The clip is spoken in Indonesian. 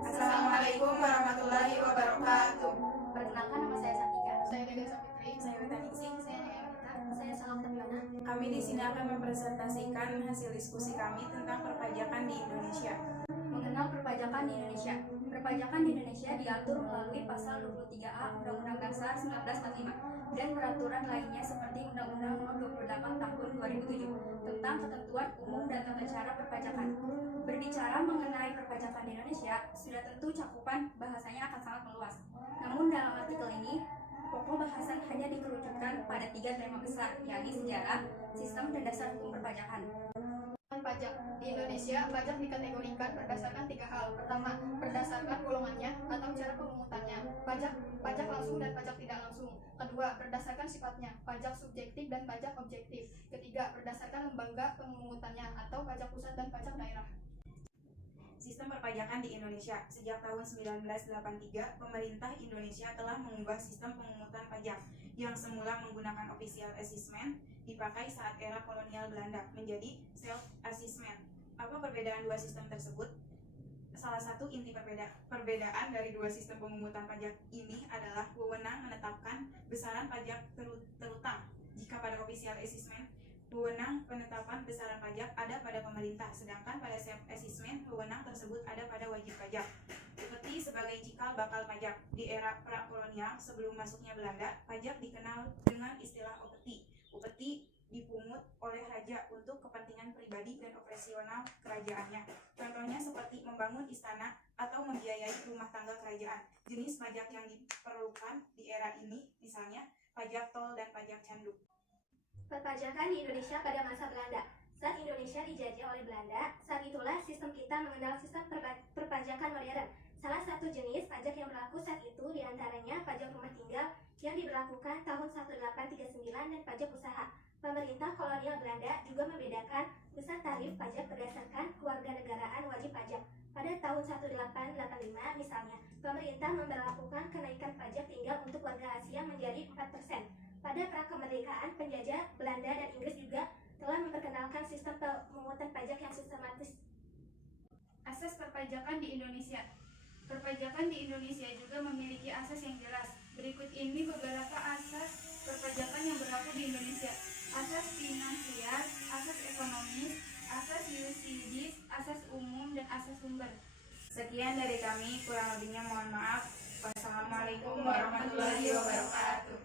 Assalamualaikum warahmatullahi wabarakatuh. Perkenalkan, nama saya Satika. Saya Dede Sapitri. Saya Wita Ningsih. Saya Naya Mita. Saya Salam Tapiona. Kami di sini akan mempresentasikan hasil diskusi kami tentang perpajakan di Indonesia. Mengenal perpajakan di Indonesia. Perpajakan di Indonesia diatur melalui pasal 23A Undang-Undang Dasar 1945 dan peraturan lainnya seperti Undang-Undang Nomor 28 Tahun 2007 tentang ketentuan umum dan tata cara perpajakan. Berbicara mengenai perpajakan di Indonesia, sudah tentu cakupan bahasanya akan sangat meluas. Namun dalam artikel ini, pokok bahasan hanya dikerucutkan pada 3 tema besar, yakni sejarah, sistem, dan dasar hukum perpajakan. Pajak di Indonesia, pajak dikategorikan berdasarkan 3 hal. Pertama, berdasarkan golongannya atau cara pemungutannya, pajak langsung dan pajak tidak langsung. Kedua, berdasarkan sifatnya, pajak subjektif dan pajak objektif. Ketiga, berdasarkan lembaga pemungutannya atau pajak pusat dan pajak daerah. Sistem perpajakan di Indonesia. Sejak tahun 1983, pemerintah Indonesia telah mengubah sistem pemungutan pajak yang semula menggunakan official assessment dipakai saat era kolonial Belanda menjadi self-assessment. Apa perbedaan dua sistem tersebut? Salah satu inti perbedaan dari dua sistem pemungutan pajak ini adalah wewenang menetapkan besaran pajak terutang. Jika pada official assessment, wewenang penetapan besaran pajak ada pada pemerintah, sedangkan pada self-assessment, wewenang tersebut ada pada wajib pajak. Upeti sebagai cikal bakal pajak. Di era prakolonial sebelum masuknya Belanda, pajak dikenal dengan istilah upeti. Upeti dipungut oleh raja untuk kepentingan pribadi dan operasional kerajaannya. Contohnya seperti membangun istana atau membiayai rumah tangga kerajaan. Jenis pajak yang diperlukan di era ini misalnya pajak tol dan pajak candu. Perpajakan di Indonesia pada masa Belanda. Saat Indonesia dijajah oleh Belanda, saat itulah sistem kita mengenal sistem perpajakan modern. Salah satu jenis pajak yang berlaku saat itu diantaranya pajak rumah tinggal yang diberlakukan tahun 1839 dan pajak usaha. Pemerintah kolonial Belanda juga membedakan besar tarif pajak berdasarkan kewarganegaraan wajib pajak. Pada tahun 1885 misalnya, pemerintah memberlakukan kenaikan pajak tinggal untuk warga Asia menjadi 4%. Pada prakemerdekaan, penjajah Belanda dan Inggris juga telah memperkenalkan sistem pemungutan pajak yang sistematis. Asas perpajakan di Indonesia. Perpajakan di Indonesia juga memiliki asas yang jelas. Berikut ini beberapa asas perpajakan yang berlaku di Indonesia. Asas finansial, asas ekonomis, asas yuridis, asas umum, dan asas sumber. Sekian dari kami, kurang lebihnya mohon maaf. Wassalamualaikum warahmatullahi wabarakatuh.